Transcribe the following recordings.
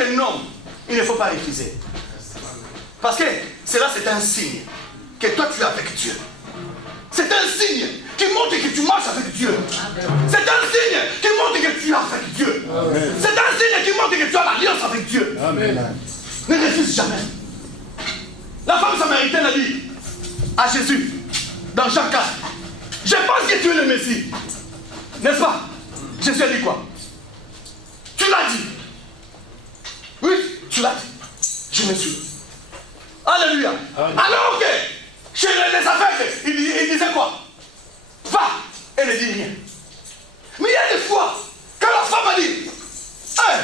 un homme, il ne faut pas refuser. Parce que cela, c'est un signe que toi, tu es avec Dieu. C'est un signe qui montre que tu marches avec Dieu. C'est un signe qui montre que tu es avec Dieu. C'est un signe qui montre que tu as l'alliance avec Dieu. Amen. Ne refuse jamais. La femme samaritaine a dit à Jésus, dans Jean 4, je pense que tu es le Messie. N'est-ce pas? Jésus a dit quoi? Tu l'as dit. Oui, tu l'as dit. Je me suis. Alléluia. Alors que chez les aveugles, il disait quoi? Va, elle ne dit rien. Mais il y a des fois, quand la femme a dit, hey,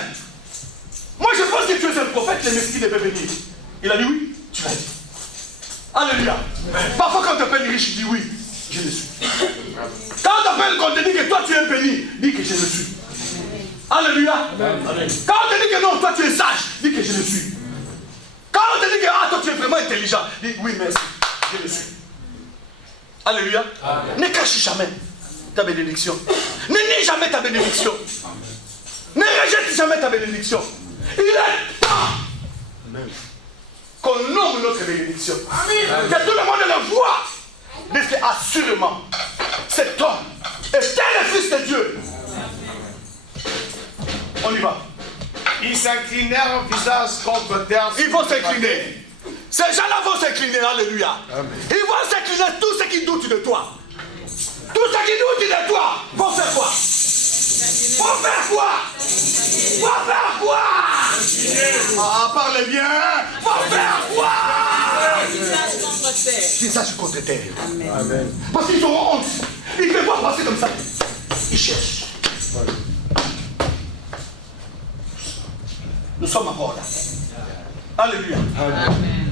moi je pense que tu es un prophète, le Messie devait venir. Il a dit oui, tu l'as dit. Alléluia. Parfois quand on t'appelle riche, il dit oui, je le suis. Quand on t'appelle, qu'on te dit que toi tu es béni, dis que je le suis. Alléluia. Quand on te dit que non, toi tu es sage, dis que je le suis. Quand on te dit que ah, toi tu es vraiment intelligent, dis oui, merci, je le suis. Alléluia. Ne cache jamais ta bénédiction. Ne nie jamais ta bénédiction. Ne rejette jamais ta bénédiction. Il est temps qu'on nomme notre bénédiction. Que tout le monde le voit. Parce que assurément, cet homme est le Fils de Dieu. On y va. Ils s'inclinèrent au visage contre terre. Ils vont s'incliner. Ces gens-là vont s'incliner, alléluia. Amen. Ils vont s'incliner, tous ceux qui doutent de toi. Tous ceux qui doutent de toi vont faire quoi? Vont faire quoi? Vont faire quoi? Ah, parlez bien. Vont faire quoi? Visage contre terre. Amen. Parce qu'ils auront honte. Ils ne peuvent pas passer comme ça. Ils cherchent. Nous sommes encore là. Alléluia. Amen.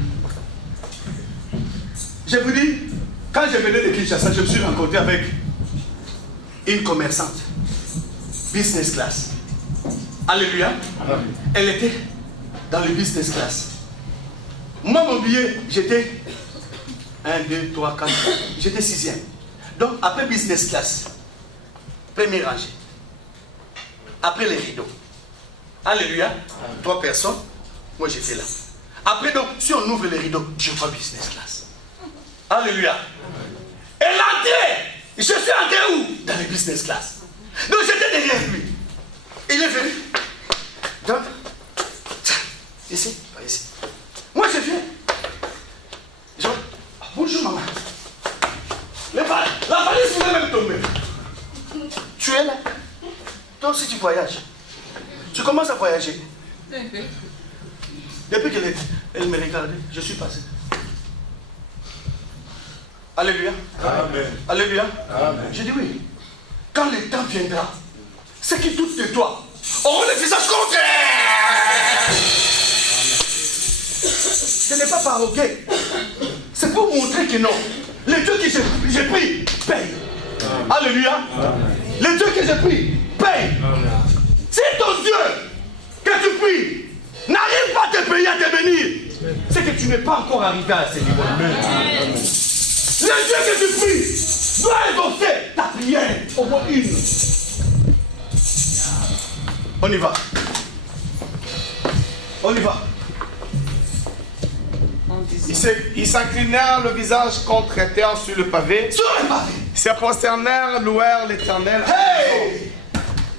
Je vous dis, quand je venais de Kinshasa, je me suis rencontré avec une commerçante. Business class. Alléluia. Amen. Elle était dans le business class. Moi, mon billet, j'étais 1, 2, 3, 4, j'étais 6e. Donc, après business class, première rangée. Après les rideaux. Alléluia. 3 personnes. Moi, j'étais là. Après, donc, si on ouvre les rideaux, je vois business class. Alléluia. Elle a entré. Je suis entré où? Dans les business class. Donc, j'étais derrière lui. Il est venu. Donc, ici, pas ici. Moi, je viens. Genre, bonjour, maman. La valise voulait même tomber. Tu es là. Toi aussi, tu voyages. Tu commences à voyager. Depuis qu'elle me regardait, je suis passé. Alléluia. Amen. Alléluia. Amen. J'ai dit oui. Quand le temps viendra, ceux qui doutent de toi auront le visage contraire. Ce n'est pas paroguer. C'est pour montrer que non. Le Dieu que j'ai pris paye. Amen. Alléluia. Amen. Le Dieu que j'ai pris paye. Amen. Si ton Dieu que tu pries n'arrive pas à te payer, à te bénir, c'est que tu n'es pas encore arrivé à ce niveau. Amen. Le Dieu que tu pries doit exaucer ta prière, au moins une. On y va. On y va. Ils s'inclinèrent le visage contre terre sur le pavé. Sur le pavé. Se prosternèrent, louèrent l'Éternel. Hey!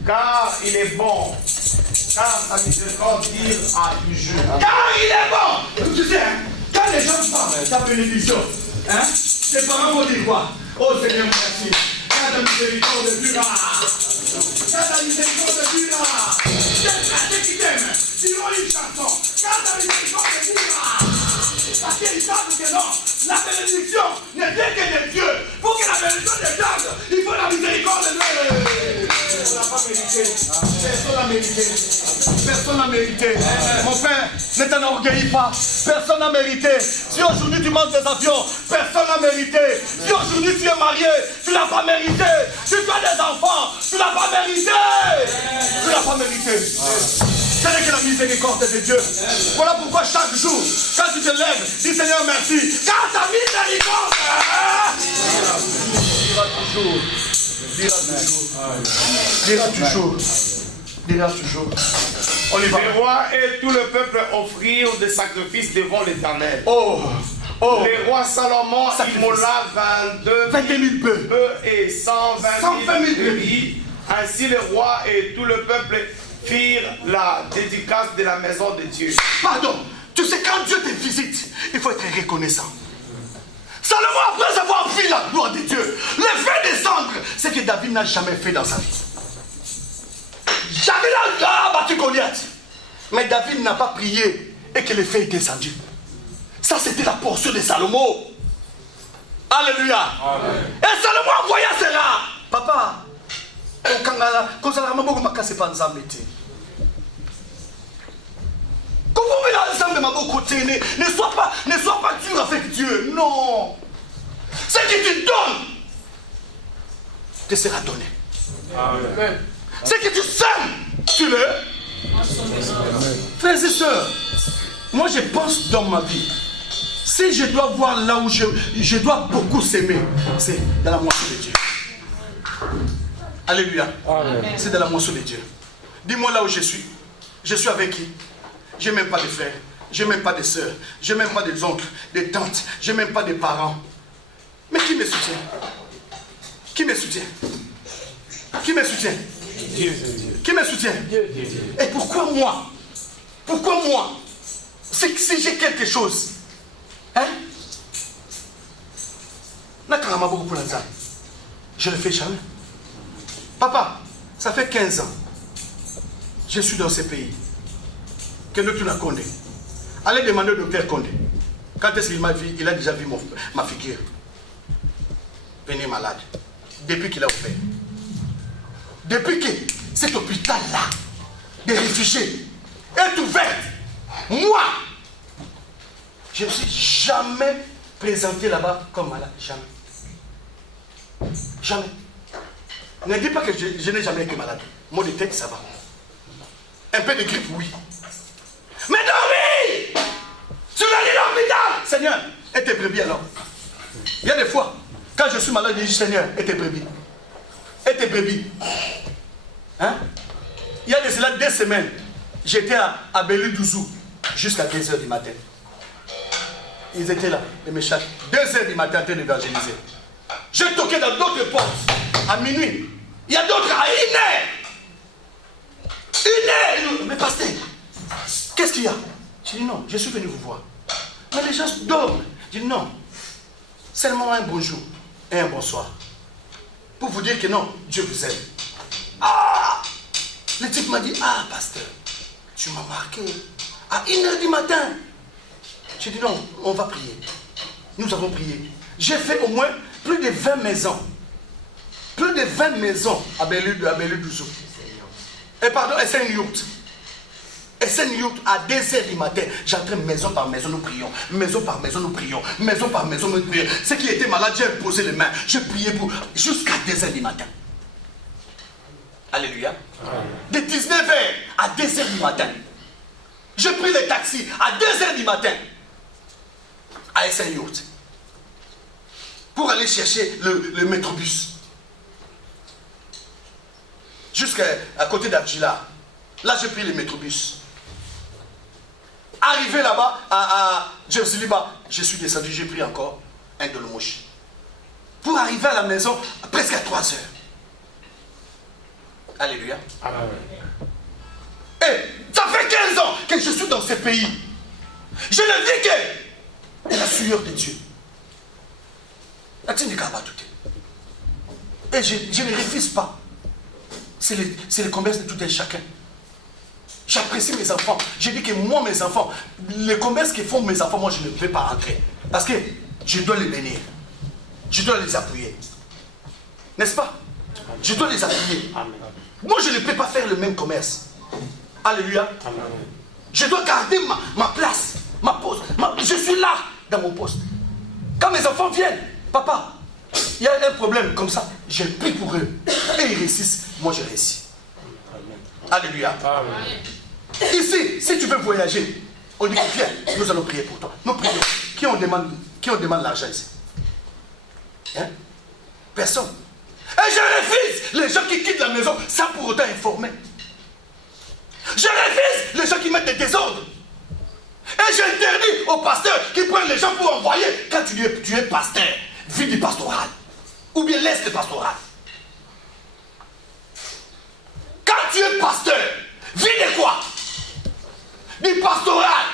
Car il est bon. Car sa miséricorde dure à toujours. Car il est bon. Tu sais, quand les gens parlent, ta bénédiction, hein, tes parents vont dire quoi? Oh Seigneur, merci. Quand ta miséricorde durera. Quand ta miséricorde durera. Tes frères qui t'aiment diront une chanson. Quand ta miséricorde durera. Parce qu'ils savent que non, la bénédiction n'est bien que de Dieu. Pour que la bénédiction descende, il faut la miséricorde de Dieu. Personne n'a pas mérité. Personne n'a mérité. Personne n'a mérité. Mon frère, ne t'enorgueillis pas. Personne n'a mérité. Si aujourd'hui tu manges des avions, personne n'a mérité. Si aujourd'hui tu es marié, tu n'as pas mérité. Si tu as des enfants, tu n'as pas mérité. Tu n'as pas mérité. Ce n'est que la miséricorde de Dieu. Voilà pourquoi chaque jour, quand tu te lèves, dis Seigneur merci. Car ta miséricorde dira toujours. Dira toujours. Dira toujours. Dérange toujours. On y va. Le roi et tout le peuple offrirent des sacrifices devant l'Éternel. Oh. Le roi Salomon immola 22 000 bœufs et 120 000 brebis. Ainsi le roi et tout le peuple firent la dédicace de la maison de Dieu. Pardon, tu sais, quand Dieu te visite, il faut être reconnaissant. Salomon, après avoir vu la gloire de Dieu, le fait descendre, c'est que David n'a jamais fait dans sa vie. David a battu Goliath. Mais David n'a pas prié et que le feu est descendu. Ça, c'était la portion de Salomon. Alléluia. Amen. Et Salomon envoya cela. Papa, ne sois pas dur avec Dieu. Non. Ce que tu donnes te sera donné. Amen. Ce que tu sèmes, tu le. Frères et sœurs, moi je pense dans ma vie, si je dois voir là où je dois beaucoup s'aimer, c'est dans la moisson de Dieu. Alléluia. C'est dans la moisson de Dieu. Dis-moi là où je suis. Je suis avec qui? Je n'ai même pas de frères. Je n'ai même pas de sœurs. Je n'ai même pas des oncles, des tantes. Je n'ai même pas de parents. Mais qui me soutient? Qui me soutient? Qui me soutient? Dieu. Qui me soutient? Dieu. Et pourquoi moi? Pourquoi moi? C'est que si j'ai quelque chose, hein? Je le fais jamais. Papa, ça fait 15 ans. Je suis dans ce pays. Que nous tu l'as Condé. Allez demander au docteur Condé. Quand est-ce qu'il m'a vu? Il a déjà vu ma figure. Venir malade. Depuis qu'il a ouvert. Depuis que cet hôpital-là, des réfugiés, est ouvert, moi, je ne me suis jamais présenté là-bas comme malade. Jamais. Jamais. Ne dis pas que je n'ai jamais été malade. Mon de tête, ça va. Un peu de grippe, oui. Mais dormir sur la lit d'hôpital, Seigneur, et tes brebis alors. Il y a des fois, quand je suis malade, je dis Seigneur, et tes brebis. Et tes brebis. Hein? Il y a de cela 2 semaines, j'étais à Bellu-Douzou jusqu'à 2 h du matin. Ils étaient là, les méchants. 2 h du matin en train d'évangéliser. Je toquais dans d'autres portes à minuit. Il y a d'autres à 1 h. 1 h. Mais pasteur, qu'est-ce qu'il y a? Je dis non, je suis venu vous voir. Mais les gens dorment. Je dis non. Seulement un bonjour et un bonsoir. Pour vous dire que non, Dieu vous aime. Ah! Le type m'a dit, ah pasteur, tu m'as marqué. À 1 h du matin. J'ai dit non, on va prier. Nous avons prié. J'ai fait au moins plus de 20 maisons. Plus de 20 maisons à Bellu-Douzou. Et pardon, et c'est une yourte. Et c'est une yourte à 2 h du matin. J'entre maison par maison, nous prions. Maison par maison, nous prions. Maison par maison, nous prions. Ceux qui étaient malades, j'ai posé les mains. J'ai prié pour jusqu'à 2 h du matin. Alléluia. De 19 h à 2 h du matin. J'ai pris le taxi à 2 h du matin. À SN-Yourt. Pour aller chercher le métrobus. Jusqu'à côté d'Adjila. Là, j'ai pris le métrobus. Arrivé là-bas, à Djerziliba, je suis descendu, j'ai pris encore un Dolomouche. Pour arriver à la maison, presque à 3 h. Alléluia. Amen. Et ça fait 15 ans que je suis dans ce pays. Je ne vis que de la sueur de Dieu. Et je ne refuse pas. C'est le commerce de tout un chacun. J'apprécie mes enfants. Je dis que moi, mes enfants, le commerce que font mes enfants, moi, je ne peux pas entrer. Parce que je dois les bénir. Je dois les appuyer. N'est-ce pas? Je dois les appuyer. Amen. Moi, je ne peux pas faire le même commerce. Alléluia. Amen. Je dois garder ma place, ma poste. Je suis là, dans mon poste. Quand mes enfants viennent, papa, il y a un problème comme ça, je prie pour eux. Et ils réussissent, moi je réussis. Alléluia. Amen. Ici, si tu veux voyager, on dit viens, nous allons prier pour toi. Nous prions. Qui on demande l'argent ici? Hein? Personne. Et je refuse les gens qui quittent la maison sans pour autant informer. Je refuse les gens qui mettent des désordres. Et j'interdis aux pasteurs qui prennent les gens pour envoyer. Quand tu es pasteur, vis du pastoral. Ou bien laisse le pastoral. Quand tu es pasteur, vis de quoi? Du pastoral.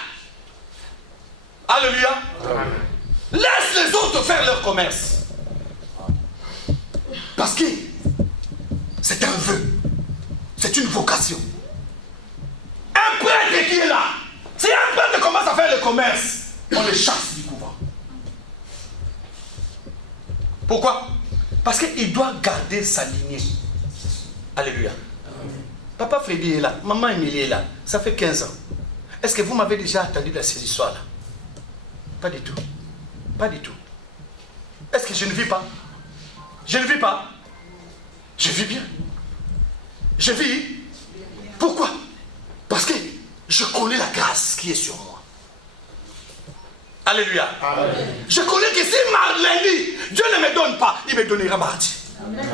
Alléluia. Amen. Laisse les autres faire leur commerce. Parce que c'est un vœu. C'est une vocation. Un prêtre qui est là. Si un prêtre commence à faire le commerce, on le chasse du couvent. Pourquoi? Parce qu'il doit garder sa lignée. Alléluia. Papa Freddy est là. Maman Émilie est là. Ça fait 15 ans. Est-ce que vous m'avez déjà entendu dans ces histoires-là? Pas du tout. Pas du tout. Est-ce que je ne vis pas? Je ne vis pas. Je vis bien. Je vis. Pourquoi? Parce que je connais la grâce qui est sur moi. Alléluia. Amen. Je connais que si lundi, Dieu ne me donne pas, il me donnera mardi. Amen.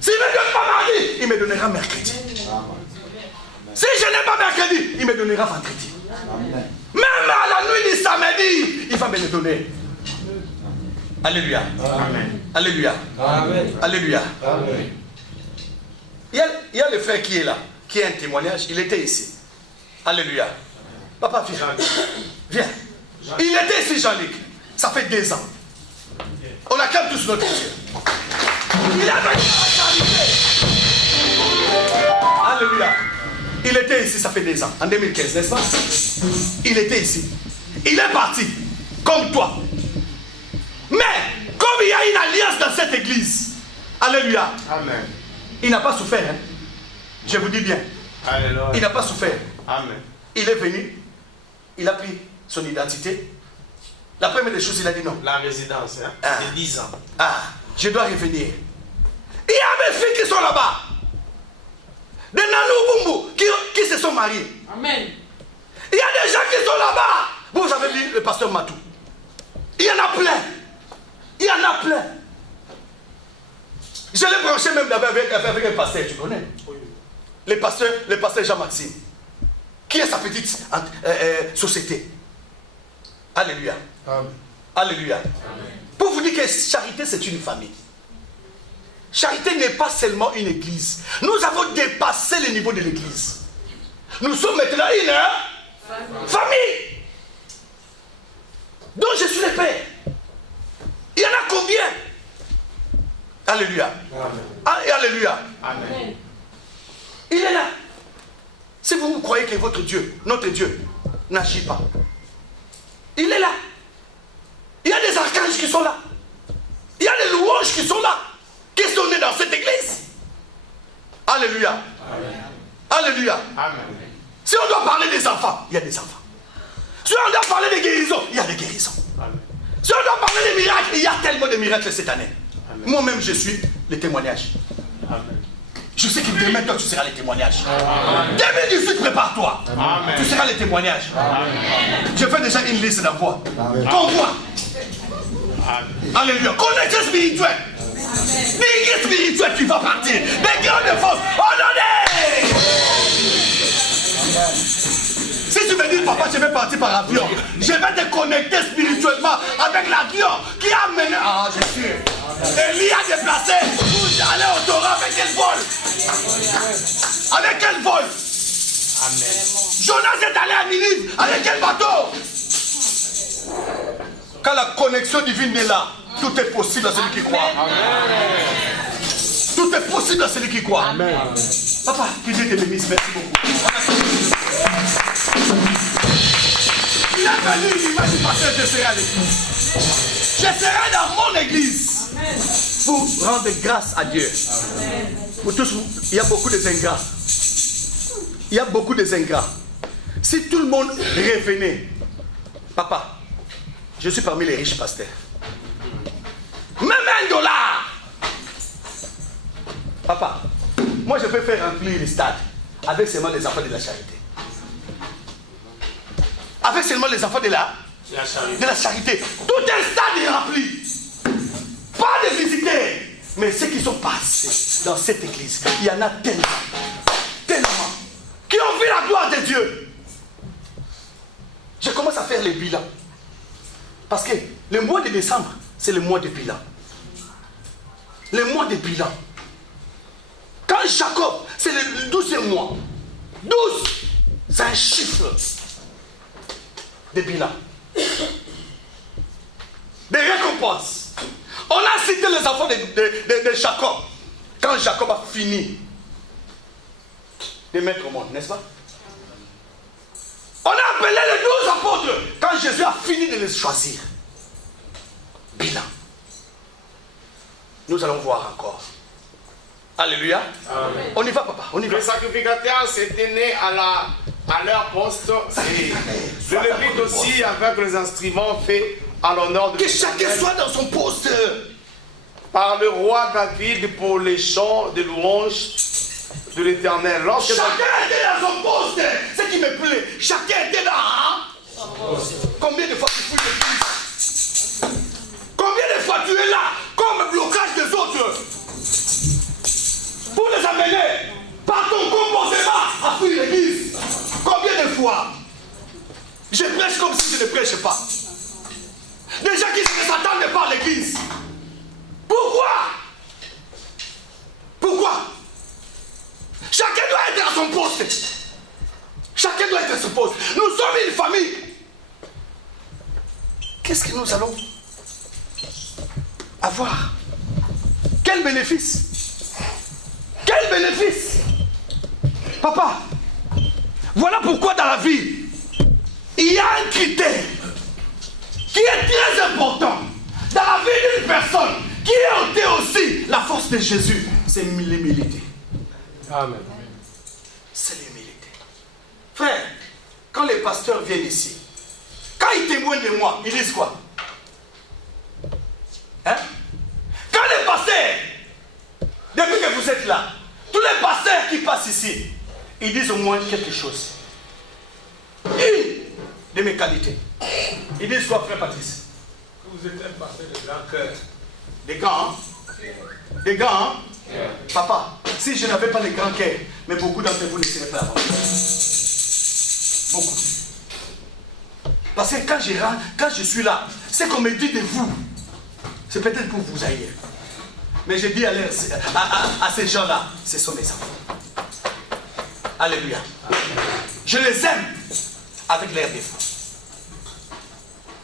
S'il ne me donne pas mardi, il me donnera mercredi. Amen. Si je n'ai pas mercredi, il me donnera vendredi. Amen. Même à la nuit du samedi, il va me le donner. Alléluia. Amen. Alléluia. Amen. Alléluia. Amen. Il y a le frère qui est là, qui est un témoignage. Il était ici. Alléluia. Papa, viens. Viens. Il était ici, Jean-Luc. Ça fait 2 ans. On acclame tous notre Dieu. Il a venu à Alléluia. Il était ici, ça fait 2 ans. En 2015, n'est-ce pas? Il était ici. Il est parti. Comme toi. Mais, comme il y a une alliance dans cette église. Alléluia. Amen. Il n'a pas souffert. Hein? Je vous dis bien. Alléluia. Il n'a pas souffert. Amen. Il est venu. Il a pris son identité. La première des choses, il a dit non. La résidence, hein? C'est 10 ans. Ah, je dois revenir. Il y a des filles qui sont là-bas. Des nanou bumbu qui se sont mariés. Amen. Il y a des gens qui sont là-bas. Vous avez vu le pasteur Matou. Il y en a plein. Il y en a plein. Je l'ai branché même avec un pasteur, tu connais. Le pasteur Jean-Maxime. Qui est sa petite société. Alléluia. Amen. Alléluia. Amen. Pour vous dire que charité, c'est une famille. Charité n'est pas seulement une église. Nous avons dépassé le niveau de l'église. Nous sommes maintenant une famille. Donc je suis le père. Il y en a combien? Alléluia. Amen. Alléluia. Amen. Il est là. Si vous croyez que votre Dieu, notre Dieu, n'agit pas, il est là. Il y a des archanges qui sont là. Il y a des louanges qui sont là, qui sont nés dans cette église. Alléluia. Amen. Alléluia. Amen. Si on doit parler des enfants, il y a des enfants. Si on doit parler des guérisons, il y a des guérisons. Amen. Si on doit parler des miracles, il y a tellement de miracles cette année. Moi-même, je suis le témoignage. Amen. Je sais que demain, toi, tu seras le témoignage. 2018, prépare-toi. Tu seras le témoignage. Je fais déjà une liste d'envoi. Convoi. Alléluia. Connexion spirituelle. Ligue spirituelle qui va partir. Des grandes forces. Ordonnez. Si tu me dis, papa, je vais partir par avion, je vais te connecter spirituellement avec l'avion qui a mené. Ah, je suis. Élie a déplacé pour aller au Torah avec quel vol? Avec quel vol? Amen. Jonas est allé à Ninive avec quel bateau? Quand la connexion divine est là, tout est possible à celui qui croit. Amen. Tout est possible à celui qui croit. Amen. Papa, que Dieu te bénisse, merci beaucoup. Il a fallu, il m'a dit, pasteur, je serai à l'église. Je serai dans mon église. Pour rendre grâce à Dieu. Pour tous, il y a beaucoup d'ingrats. Il y a beaucoup d'ingrats. Si tout le monde revenait, papa, je suis parmi les riches pasteurs. Même $1. Papa, moi je peux faire remplir les stades avec seulement les enfants de la charité. Avec seulement les enfants de la charité. Tout un stade est rempli. Pas de visiteurs, mais ceux qui sont passés dans cette église, il y en a tellement, qui ont vu à faire les bilans. Parce que le mois de décembre, c'est le mois de bilan. Le mois de bilan. Quand Jacob, c'est le 12e mois. 12, c'est un chiffre de bilan. Des récompenses. On a cité les enfants de Jacob. Quand Jacob a fini de mettre au monde, n'est-ce pas? On a appelé les 12 apôtres quand Jésus a fini de les choisir. Bilan. Nous allons voir encore. Alléluia. Amen. On y va, papa. On y va. Les sacrificateurs s'étaient nés à leur poste. Et je le vis aussi avec les instruments faits à l'honneur de que chacun soit dans son poste. Par le roi David pour les chants de louange de l'Éternel. Chacun était dans son poste. Ce qui me plaît, chacun était dans son poste. Combien de fois tu fouilles l'église? Combien de fois tu es là comme blocage des autres pour les amener par ton comportement à fuir l'église? Combien de fois je prêche comme si je ne prêchais pas? Des gens qui ne s'attendent pas à l'église. Pourquoi? Pourquoi? Chacun doit être à son poste. Chacun doit être à son poste. Nous sommes une famille. Qu'est-ce que nous allons avoir? Quel bénéfice? Quel bénéfice? Papa, voilà pourquoi dans la vie, il y a un critère qui est très important dans la vie d'une personne qui est aussi la force de Jésus. C'est l'humilité. Amen. C'est l'humilité. Frère, quand les pasteurs viennent ici, quand ils témoignent de moi, ils disent quoi? Hein? Quand les pasteurs, depuis que vous êtes là, tous les pasteurs qui passent ici, ils disent au moins quelque chose. Une de mes qualités. Ils disent quoi, frère Patrice? Vous êtes un pasteur de grand cœur. Des gants, hein? Des gants, hein? Papa, si je n'avais pas les grands cœurs, mais beaucoup d'entre vous ne seraient pas là. Beaucoup. Parce que quand je suis là, ce qu'on me dit de vous, c'est peut-être pour vous haïr. Mais je dis à ces gens-là, ce sont mes enfants. Alléluia. Je les aime avec leurs défauts.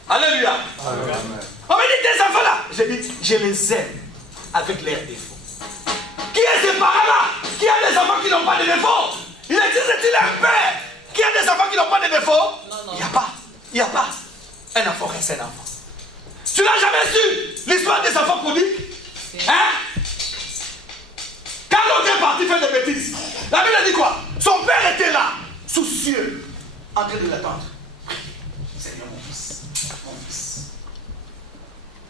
Alléluia. Amen. On me dit tes enfants là. Je dis, je les aime avec leurs défauts. Qui est ce parent-là qui a des enfants qui n'ont pas de défauts? Il existe-t-il un père qui a des enfants qui n'ont pas de défauts? Non. Il n'y a pas. Un enfant reste un enfant. Tu n'as jamais su l'histoire des enfants prodigues? Hein? Quand l'autre est parti faire des bêtises, la Bible dit quoi? Son père était là, soucieux, en train de l'attendre. Seigneur, mon fils.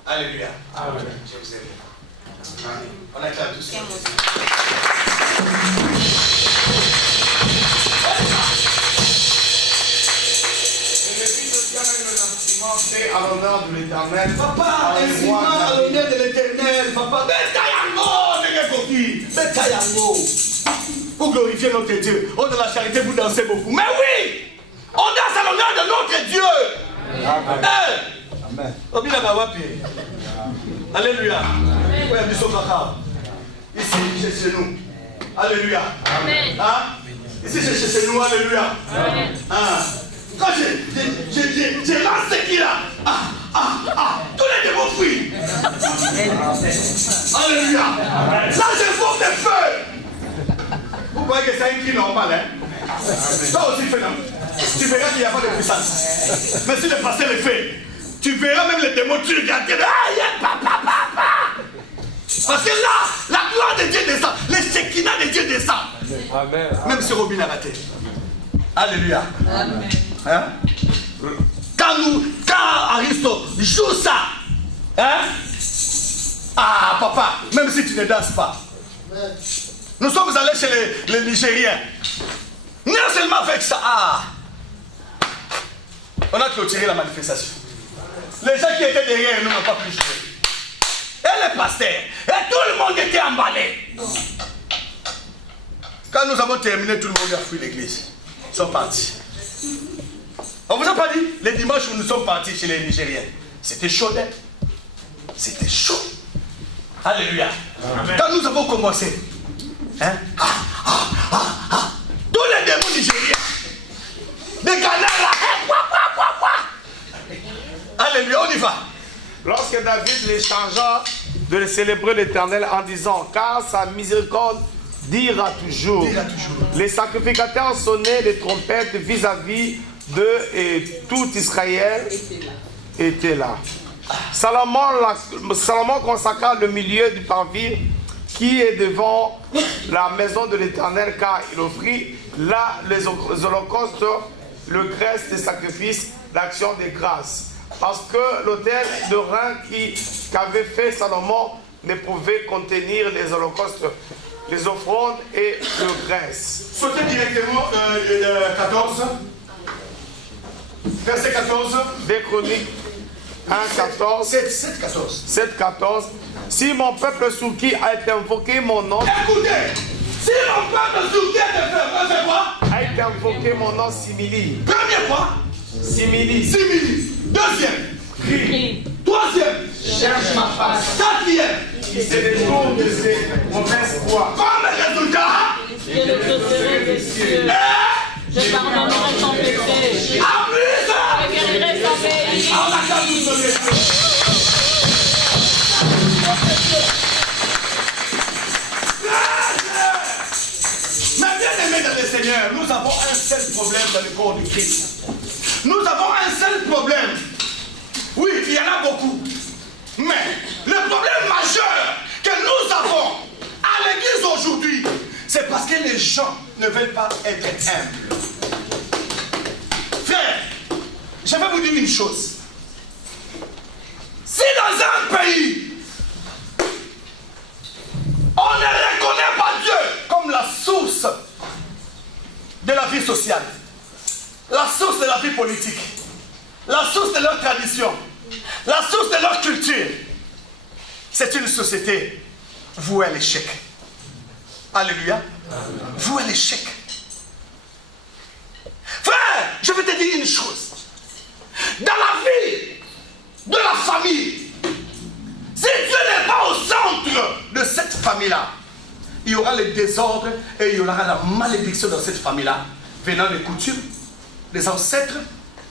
Alléluia. Amen. Je vous aime. Amen. On acclame tous. À l'honneur de l'Éternel. Papa, instrument à l'honneur de l'Éternel. Papa, pour glorifier notre Dieu. On de la charité, vous dansez beaucoup. Mais oui, on danse à l'honneur de notre Dieu. Amen. Amen. Alléluia. Ici, c'est chez nous. Alléluia. Amen. Hein? Ici, c'est chez nous. Alléluia. Amen. Hein? Quand j'ai lancé qui là, tous les démons fuient. Alléluia. Là, je forme des feux. Vous croyez que c'est un cri normal, hein? Toi aussi, fais non. Tu verras qu'il n'y a pas de puissance. Mais si le pasteur le fait, tu verras même les démons, tu regardes. Parce que là, la gloire de Dieu descend. Le Shekinah de Dieu descend. Amen. Même sur Robin a raté. Alléluia. Amen. Hein? Quand Aristote joue ça, hein? Ah, papa, même si tu ne danses pas. Nous sommes allés chez les Nigériens. Non seulement avec ça, on a clôturé la manifestation. Les gens qui étaient derrière nous n'ont pas pu jouer. Et les pasteurs, et tout le monde était emballé. Quand nous avons terminé, tout le monde a fui l'église. Ils sont partis. On vous a pas dit, les dimanches où nous sommes partis chez les Nigériens, c'était chaud, hein? C'était chaud. Alléluia. Amen. Quand nous avons commencé, hein? Tous les démons nigériens, des canards là, alléluia, on y va. Lorsque David les changea de célébrer l'Éternel en disant, car sa miséricorde dira toujours. Les sacrificateurs sonnaient les trompettes vis-à-vis d'eux et tout Israël était là. Salomon consacra le milieu du parvis qui est devant la maison de l'Éternel, car il offrit là les holocaustes, le graisse des sacrifices, l'action des grâces. Parce que l'autel de rein qu'avait fait Salomon ne pouvait contenir les holocaustes, les offrandes et le graisse. Sautez directement 14. Verset 14. Des Chroniques 1, 14. 7, 14. Si mon peuple sous qui a été invoqué mon nom. Écoutez, si mon peuple sous qui a été fait quoi? A été invoqué mon nom simili. Première fois. Simili. Deuxième. Crie. Troisième. Cherche ma face. Quatrième. Il se détourne de ses mauvaises voies. Comme résultat. Je le poserai des cieux. Je pardonnerai son péché. Je guérirai son pays. Mais bien aimés dans le Seigneur, nous avons un seul problème dans le corps du Christ. Nous avons un seul problème. Oui, il y en a beaucoup. Mais le problème majeur que nous avons à l'église aujourd'hui, c'est parce que les gens ne veulent pas être humbles. Frère, je vais vous dire une chose. Si dans un pays, on ne reconnaît pas Dieu comme la source de la vie sociale, la source de la vie politique, la source de leur tradition, la source de leur culture, c'est une société vouée à l'échec. Alléluia. Vouée à l'échec. Frère, je vais te dire une chose. Dans la vie de la famille, si Dieu n'est pas au centre de cette famille-là, il y aura le désordre et il y aura la malédiction dans cette famille-là, venant des coutumes, des ancêtres,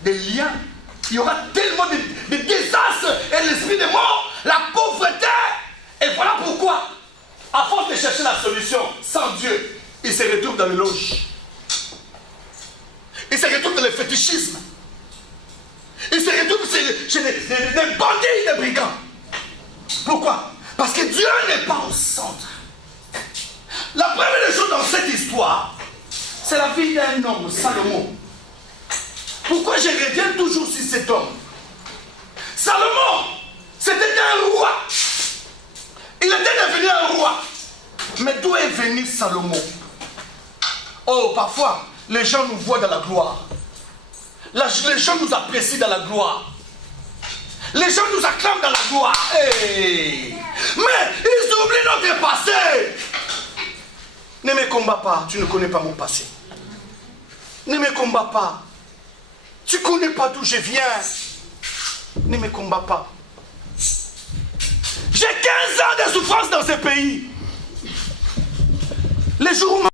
des liens. Il y aura tellement de désastres et l'esprit de mort, la pauvreté. Et voilà pourquoi, à force de chercher la solution sans Dieu, il se retrouve dans le loge. Il se retrouve dans le fétichisme. Il se retrouve chez des bandits et des brigands. Pourquoi? Parce que Dieu n'est pas au centre. La première chose dans cette histoire, c'est la vie d'un homme, Salomon. Pourquoi je reviens toujours sur cet homme? Salomon, c'était un roi. Il était devenu un roi. Mais d'où est venu Salomon? Oh, parfois, les gens nous voient dans la gloire. Les gens nous apprécient dans la gloire. Les gens nous acclament dans la gloire. Hey. Mais ils oublient notre passé. Ne me combats pas, tu ne connais pas mon passé. Ne me combats pas. Tu ne connais pas d'où je viens. Ne me combats pas. J'ai 15 ans de souffrance dans ce pays. Les jours où